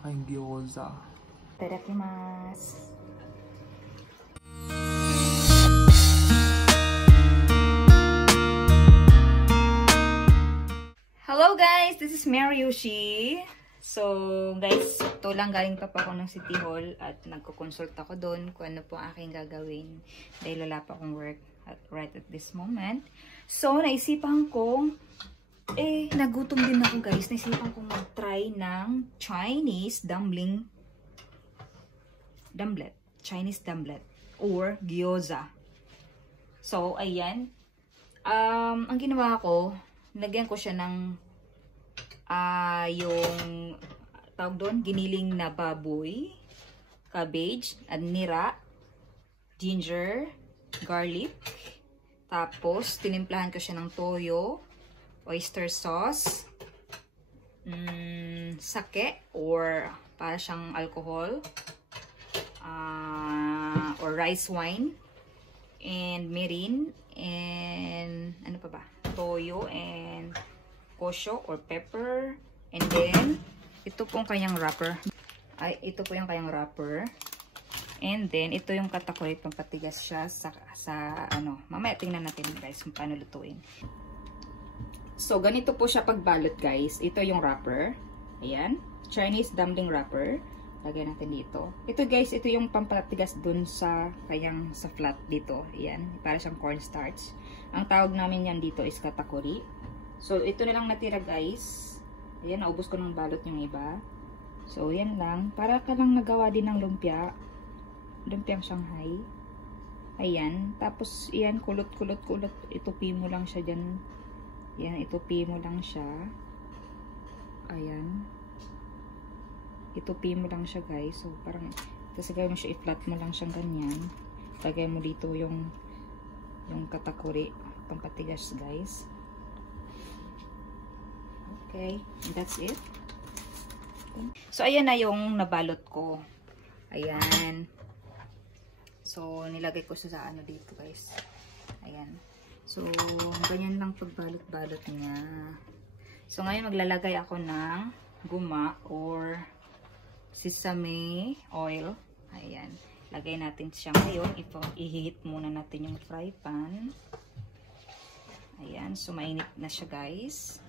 aking gyoza. Itadakimasu. Hello guys, this is Mariushi. So guys, ito lang galing pa ako ng City Hall at nagko-consult ako doon kung ano po aking gagawin dahil wala pa akong work right at this moment. So naisipan kong nagutom din ako guys. Naisipan kong mag-try ng Chinese dumpling. Chinese dumpling or gyoza. So ayan. Ang ginawa ko, nilagyan ko siya ng yung tawag doon, giniling na baboy, cabbage, nira, ginger, garlic. Tapos, tinimplahan ko siya ng toyo, oyster sauce, sake, or para siyang alcohol, or rice wine, and mirin, and ano pa ba? Toyo, and kosyo or pepper, and then ito po yung kanyang wrapper. Ito po yung kanyang wrapper. And then ito yung katakoy, pampatigas siya sa ano. Mamaya tingnan natin guys kung paano lutuin. So ganito po siya pagbalot guys. Ito yung wrapper. Ayan, Chinese dumpling wrapper. Lagyan natin dito. Ito guys, ito yung pampatigas dun sa kanyang sa flat dito. Ayan, para siyang cornstarch. Ang tawag namin yan dito is katakuri. So, ito na lang natira guys. Ayan, naubos ko ng balot yung iba. So, yan lang. Para ka lang nagawa din ng lumpia. Lumpiang Shanghai. Ayan. Tapos, yan, kulot. Itupi mo lang siya dyan. Yan, itupi mo lang siya. Ayan. Itupi mo lang siya guys. So, parang, tapos gawin mo siya, i-flat mo lang siyang ganyan. Lagay mo dito yung katakuri. Pampatigas guys. Okay, that's it. So, ayan na yung nabalot ko. Ayan. So, nilagay ko siya sa ano dito, guys. Ayan. So, ganyan lang pagbalot-balot niya. So, ngayon maglalagay ako ng guma or sesame oil. Ayan. Lagay natin siya ngayon. I-heat muna natin yung fry pan. Ayan. So, mainit na siya, guys.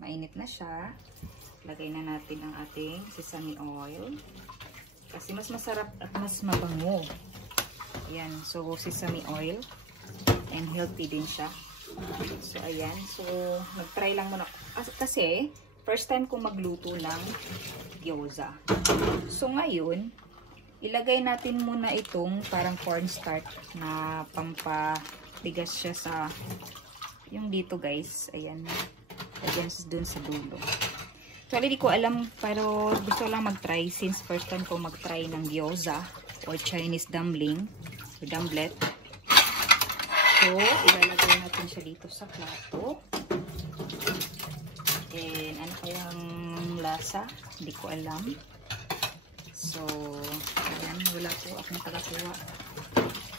Mainit na siya. Lagay na natin ang ating sesame oil. Kasi mas masarap at mas mabango. Ayan. So, sesame oil. And healthy din siya. So, ayan. So, mag-try lang muna. Kasi, first time kong magluto ng gyoza. So, ngayon, ilagay natin muna itong parang cornstarch na pampatigas siya sa yung dito guys. Ayan. Ayan dun sa dulo. Actually, di ko alam, pero gusto lang mag-try since first time ko mag-try ng gyoza or Chinese dumpling or dumplet. So, ilalagay natin siya dito sa plato. And ano kayang lasa? Hindi ko alam. So, ayan, wala po akong tagakuha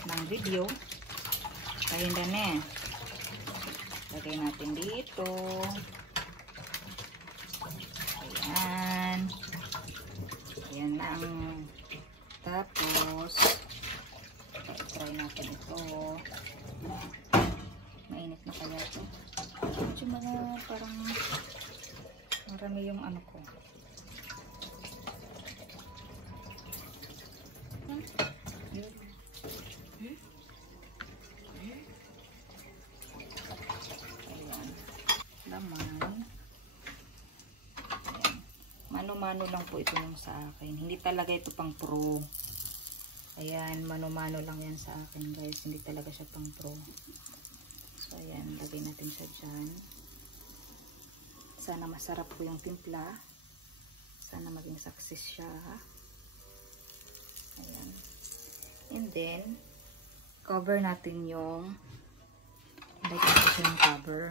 ng video. Kaya hindi na eh. Lagay natin dito. Ayan. Ayan lang. Tapos, try natin ito. Mainit na kaya ito. Medyo mga parang marami yung ano ko. Mano-mano lang po ito yung sa akin. Hindi talaga ito pang pro. Ayan, mano-mano lang yan sa akin guys. Hindi talaga siya pang pro. So, ayan, lagay natin siya dyan. Sana masarap po yung timpla. Sana maging success siya. Ayan. And then, cover natin yung lagyan natin siya yung cover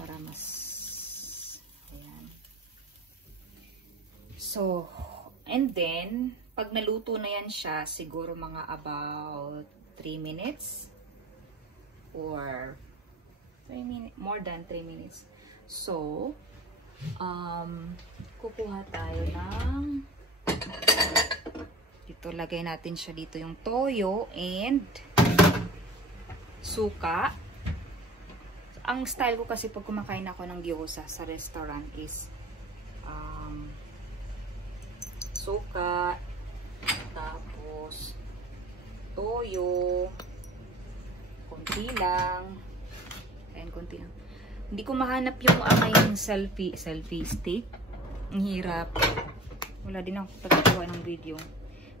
para mas so, and then, pag naluto na yan siya, siguro mga about 3 minutes or 3 minutes, more than 3 minutes. So, kukuha tayo ng dito, lagay natin siya dito yung toyo and suka. Ang style ko kasi pag kumakain ako ng gyoza sa restaurant is suka, tapos toyo, konti lang, and konti lang. Hindi ko mahanap yung aking selfie stick. Ang hirap. Wala din ako pagkakawa ng video.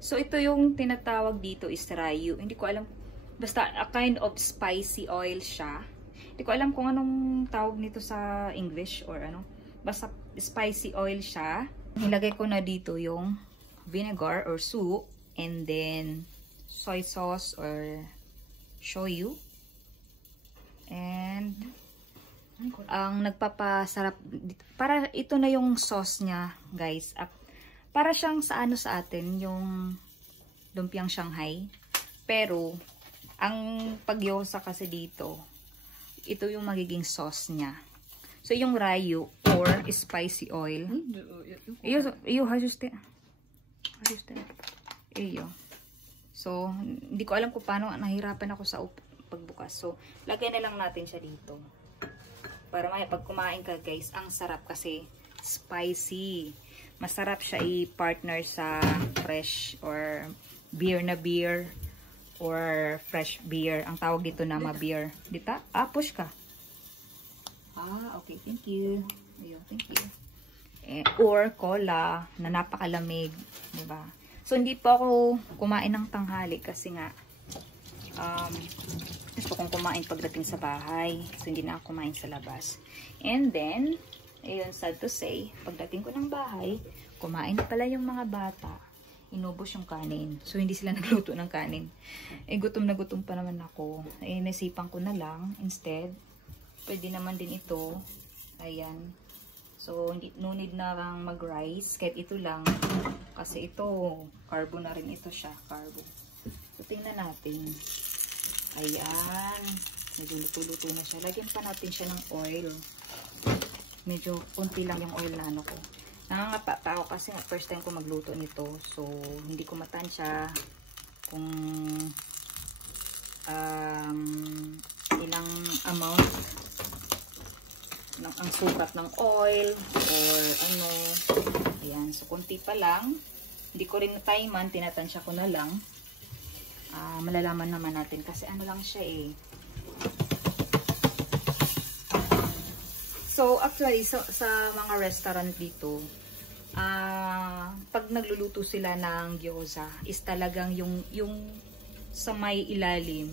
So, ito yung tinatawag dito is rayu. Hindi ko alam. Basta, a kind of spicy oil siya. Hindi ko alam kung anong tawag nito sa English or ano. Basta, spicy oil siya. Nilagay ko na dito yung vinegar or soup. And then, soy sauce or shoyu. And, ang nagpapasarap. Para ito na yung sauce niya, guys. Para siyang sa ano sa atin, yung lumpiang Shanghai. Pero, ang pag-gyoza kasi dito, ito yung magiging sauce niya. So, yung rayu or spicy oil. Iyo, hajuste. Iyo. So, hindi ko alam kung paano nahirapan ako sa pagbukas. So, lagay na lang natin siya dito. Para may pag kumain ka, guys, ang sarap kasi spicy. Masarap siya i-partner sa fresh or beer na beer or fresh beer. Ang tawag dito na ma-beer. Dita? Push ka. Okay. Thank you. Ayun, thank you. Or cola na napakalamig. Diba? So, hindi po ako kumain ng tanghali kasi nga gusto kong kumain pagdating sa bahay. So, hindi na ako kumain sa labas. And then, ayun, sad to say, pagdating ko ng bahay, kumain na pala yung mga bata. Inubos yung kanin. So, hindi sila nagluto ng kanin. Gutom na gutom pa naman ako. Nasipan ko na lang. Instead, pwede naman din ito. Ayan. So, no need na lang mag-rice. Kahit ito lang. Kasi ito, carbo na rin ito siya. Carbo. So, tingnan natin. Ayan. Medyo luto-luto na siya. Lagyan pa natin siya ng oil. Medyo konti lang yung oil na ano ko. Nangangapa pa ako kasi first time ko magluto nito. So, hindi ko matansya kung ilang amount ng ang sukat ng oil or ano. Ayan. So, konti pa lang. Hindi ko rin na-timean. Tinatansya ko na lang. Malalaman naman natin kasi ano lang siya eh. So, actually, sa mga restaurant dito, pag nagluluto sila ng gyoza, is talagang yung sa may ilalim,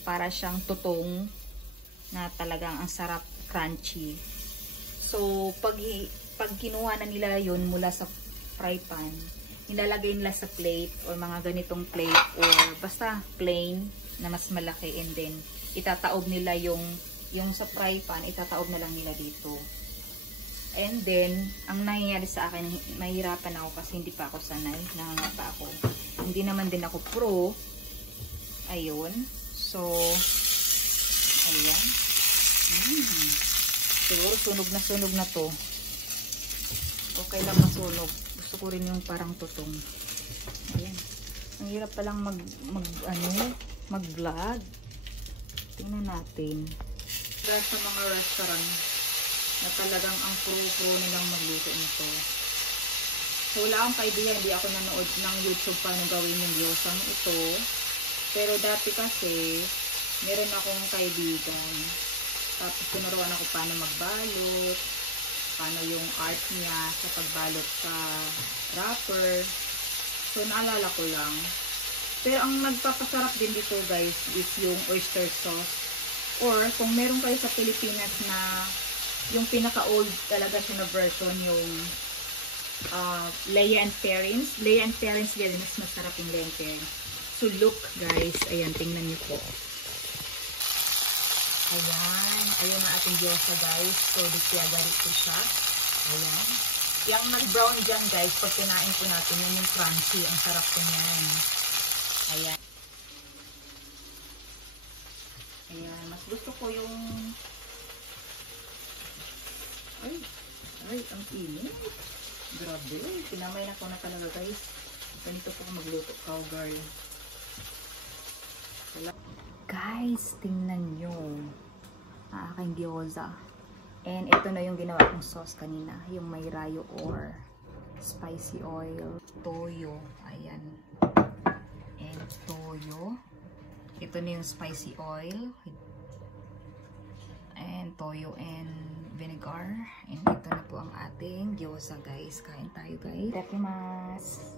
para siyang tutong na talagang ang sarap, crunchy. So, pag kinuha na nila yun mula sa fry pan, nilalagay nila sa plate or mga ganitong plate or basta plain na mas malaki and then itataob nila yung sa fry pan, itataob na lang nila dito. And then, ang nangyayari sa akin, mahirapan ako kasi hindi pa ako sanay. Nangangapa ako. Hindi naman din ako pro. Ayun. So, ayan. Siguro sunog na to. Okay lang masunog. Gusto ko rin yung parang tutong. Ayan. Ang hirap palang mag-vlog. Tingnan natin. Sa mga restaurant na talagang ang pro nilang magluto nito. So, wala akong kaibigan, hindi ako nanood ng YouTube paano gawin yung gyoza ito. Pero dati kasi, meron akong kaibigan. Tapos tinuruan ako paano magbalot, paano yung art niya sa pagbalot sa wrapper. So, naalala ko lang. Pero ang nagpapasarap din dito, guys, is yung oyster sauce. Or, kung meron kayo sa Pilipinas na yung pinaka-old talaga siya na version, yung Leia and Parents. Leia and Parents din, mas masarap yung Leia and Parents. So, look, guys. Ayan, tingnan niyo po. Ayan. Ayun ang ating gyoza, guys. So, dito ko siya. Ayan. Yung nag-brown dyan, guys, pag kinain po natin, yun yung crunchy. Ang sarap po yan. Ayan. Ayan, mas gusto ko yung ay, ang init. Grabe. Pinamay na ko na talaga guys. Ganito po ako magluto. Cowgirl. Guys, tingnan nyo. Ang aking gyoza. And ito na yung ginawa kong sauce kanina. Yung may rayo or spicy oil. Toyo. Ayan. And toyo. Ito na yung spicy oil. And toyo and vinegar. And ito na po ang ating gyoza guys. Kain tayo guys. Itadakimasu.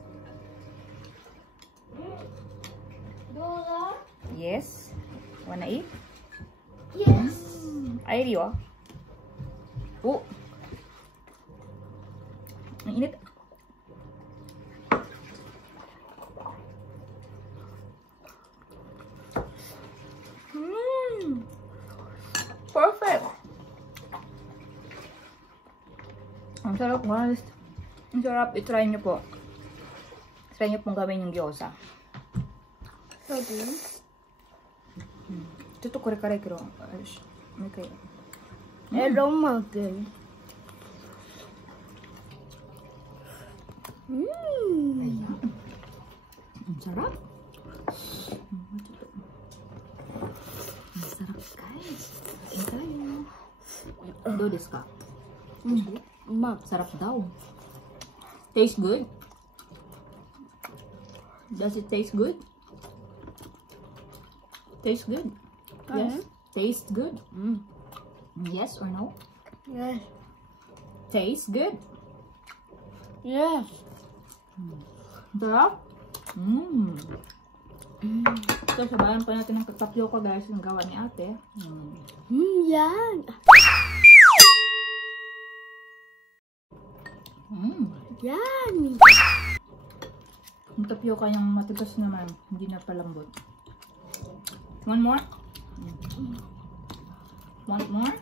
Gyoza? Yes. Wanna eat? Yes. Ay, Rio. Oh. Ang init. Perfect. Ang sarap guys. Ang sarap. I-try nyo po. Try nyo pong gawin yung gyoza. Okay. Ito kore-kare kiro. Okay. Hello, Martin. Ayan. Ang sarap. Ang sarap guys. Kain tayo. Do desu ka? Sarap daw. Taste good? Does it taste good? Taste good? Yes. Taste good? Yes or no? Yes. Taste good? Yes. Sarap? So, sabayan pa natin ng tapioca guys, yung gawa ni ate. Yan. Yan. Yung tapioca yung matigas naman, hindi na palambot. One more? Want more?